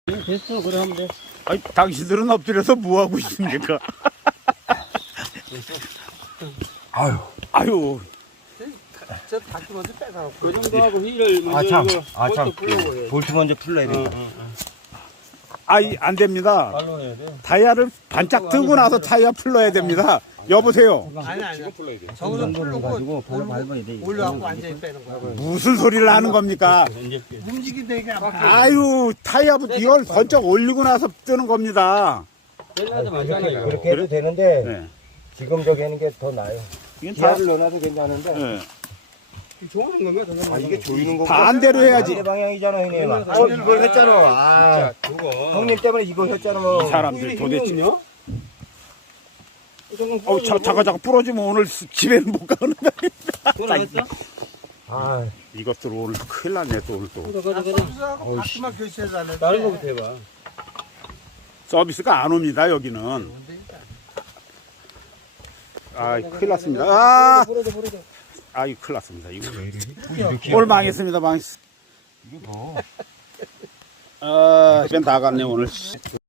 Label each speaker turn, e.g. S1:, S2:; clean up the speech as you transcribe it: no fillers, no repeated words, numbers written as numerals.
S1: 됐어, 그래 하면 돼.
S2: 아니, 당신들은 엎드려서 뭐 하고 있습니까? 아유,
S1: 저 다시 먼저 빼가고. 그 정도 하고 힐을 먼저
S3: 볼트 먼저 풀러야 돼.
S2: 아이, 안 됩니다.
S1: 발로 해야 돼.
S2: 타이어를 반짝 뜨고 나서 타이어 풀러야 됩니다. 여보세요.
S1: 아니.
S3: 그
S1: 저거
S3: 정도로 가지고 바로 밟아야 돼.
S1: 올려갖고 완전히 빼는 거야.
S2: 무슨 소리를 하는 겁니까?
S1: 움직인다니까.
S2: 아유, 타이어 이걸 번쩍 올리고 나서 뜨는 겁니다.
S1: 뺄라도 많잖아요.
S3: 그렇게 해도 되는데
S2: 네.
S3: 지금 저기 하는 게 더 나아요.
S2: 이건 다,
S3: 기아를 넣어놔도 괜찮은데.
S2: 네.
S1: 좋은 건가? 저거?
S3: 아 이게 조이는 거고.
S2: 반대로 해야지.
S3: 반대 방향이잖아 형님. 이걸 했잖아. 아 형님 때문에 이거 했잖아.
S2: 이 사람들 도대체. 잠깐 부러지면 오늘 집에는 못 가는 거야.
S3: 아
S2: 이것들 오늘 큰일 났네, 또 오늘 또.
S1: 서비스하고 바퀴만 교체해서 안 해. 다른 거부터 해봐.
S2: 서비스가 안 옵니다, 여기는. 아, 큰일 났습니다. 아, 아이, 큰일 났습니다. 이거. 오늘 망했습니다, 망했어. 아, 집엔 다 갔네, 오늘.